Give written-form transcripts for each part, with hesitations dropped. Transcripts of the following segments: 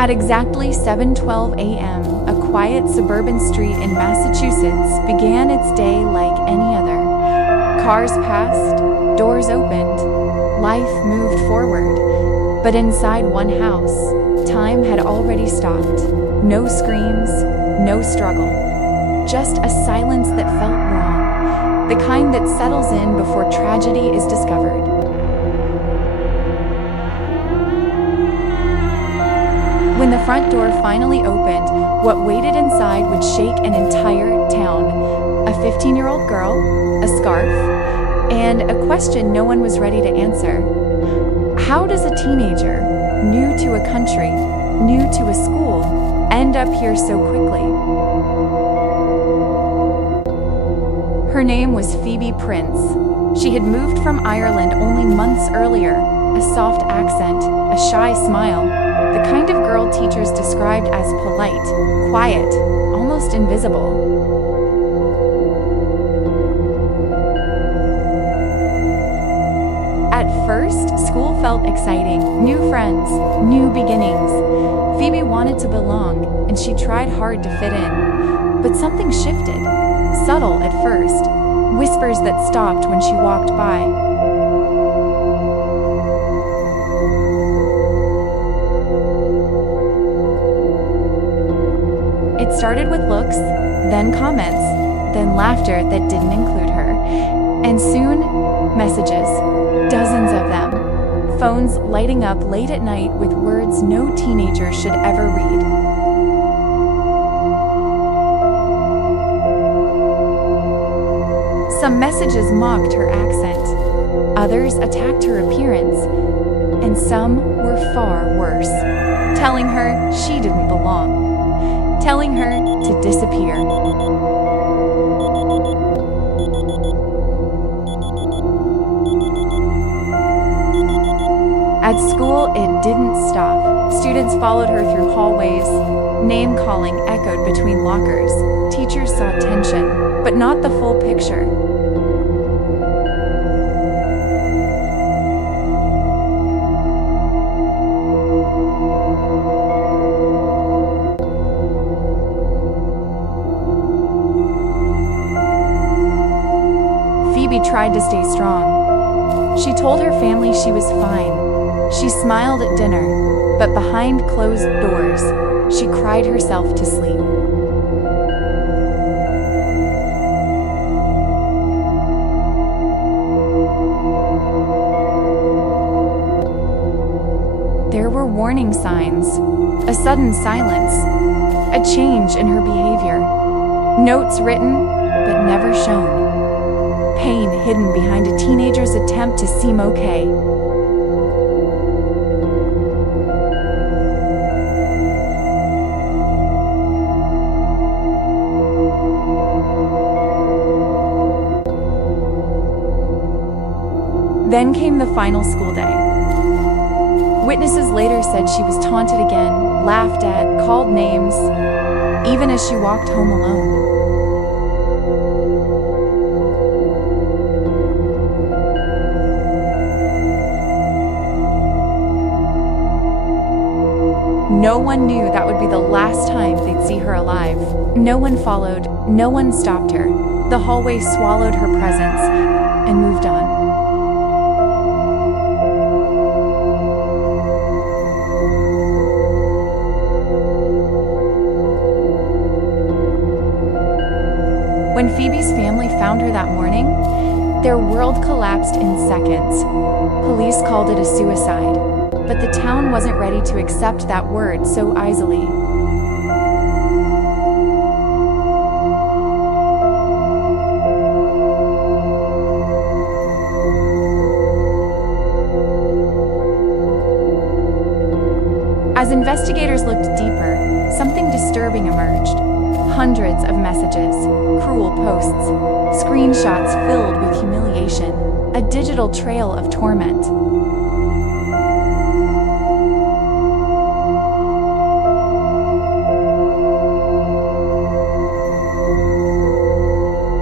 At exactly 7:12 a.m., a quiet suburban street in Massachusetts began its day like any other. Cars passed, doors opened, life moved forward. But inside one house, time had already stopped. No screams, no struggle. Just a silence that felt wrong, the kind that settles in before tragedy is discovered. When the front door finally opened, what waited inside would shake an entire town. A 15-year-old girl, a scarf, and a question no one was ready to answer. How does a teenager, new to a country, new to a school, end up here so quickly? Her name was Phoebe Prince. She had moved from Ireland only months earlier. A soft accent, a shy smile, the kind of girl teachers described as polite, quiet, almost invisible. At first, school felt exciting. New friends, new beginnings. Phoebe wanted to belong, and she tried hard to fit in. But something shifted. Subtle at first, whispers that stopped when she walked by. It started with looks, then comments, then laughter that didn't include her. And soon, messages, dozens of them. Phones lighting up late at night with words no teenager should ever read. Some messages mocked her accent, others attacked her appearance, and some were far worse, telling her she didn't belong, telling her to disappear. At school, it didn't stop. Students followed her through hallways. Name-calling echoed between lockers. Teachers saw tension, but not the full picture. Phoebe tried to stay strong. She told her family she was fine. She smiled at dinner, but behind closed doors, she cried herself to sleep. There were warning signs, a sudden silence, a change in her behavior. Notes written, but never shown. Pain hidden behind a teenager's attempt to seem okay. Then came the final school day. Witnesses later said she was taunted again, laughed at, called names, even as she walked home alone. No one knew that would be the last time they'd see her alive. No one followed, no one stopped her. The hallway swallowed her presence and moved on. When Phoebe's family found her that morning, their world collapsed in seconds. Police called it a suicide, but the town wasn't ready to accept that word so easily. As investigators looked deeper, something disturbing emerged. Hundreds of messages, cruel posts, screenshots filled with humiliation, a digital trail of torment.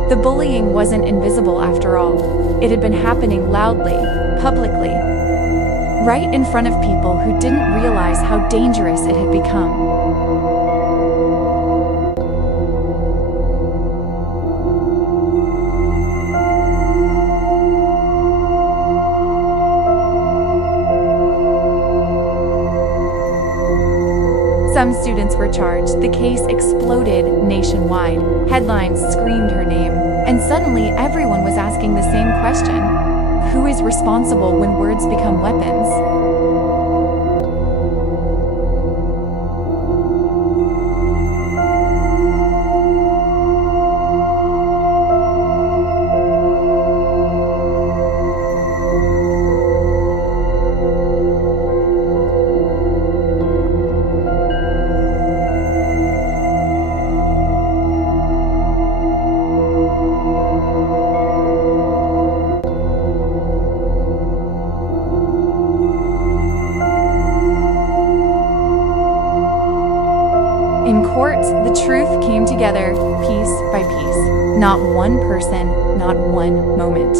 The bullying wasn't invisible after all. It had been happening loudly, publicly. right in front of people who didn't realize how dangerous it had become. Some students were charged. The case exploded nationwide. Headlines screamed her name, and suddenly everyone was asking the same question: who is responsible when words become weapons? In court, the truth came together piece by piece. Not one person, not one moment,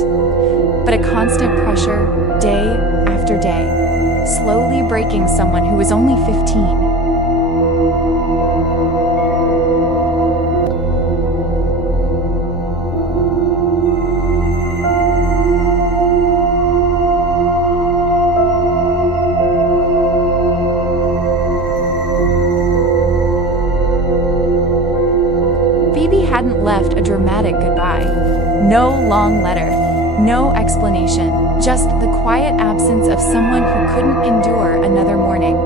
but a constant pressure, day after day, slowly breaking someone who was only 15. Phoebe hadn't left a dramatic goodbye. No long letter, no explanation, just the quiet absence of someone who couldn't endure another morning.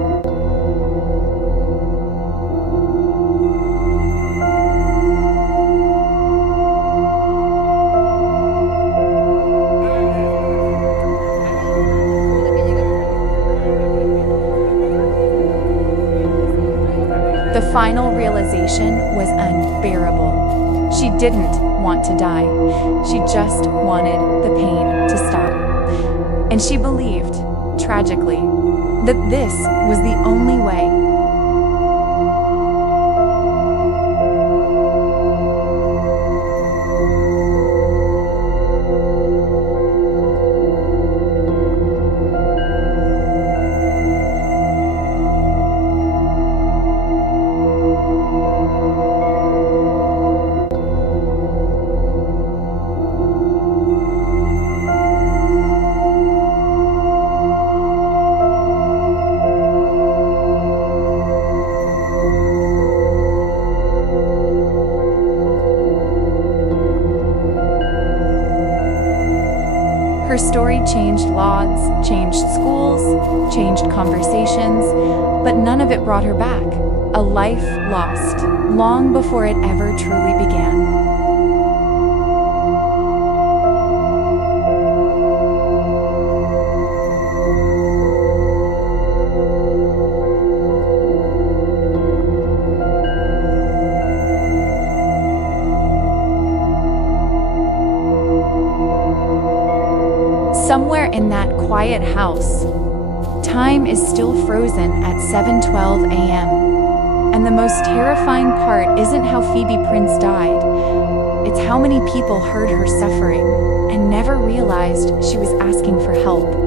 The final realization was unbearable. She didn't want to die. She just wanted the pain to stop. And she believed, tragically, that this was the only way. Her story changed laws, changed schools, changed conversations, but none of it brought her back. A life lost, long before it ever truly began. Somewhere in that quiet house, time is still frozen at 7:12 a.m. And the most terrifying part isn't how Phoebe Prince died. It's how many people heard her suffering and never realized she was asking for help.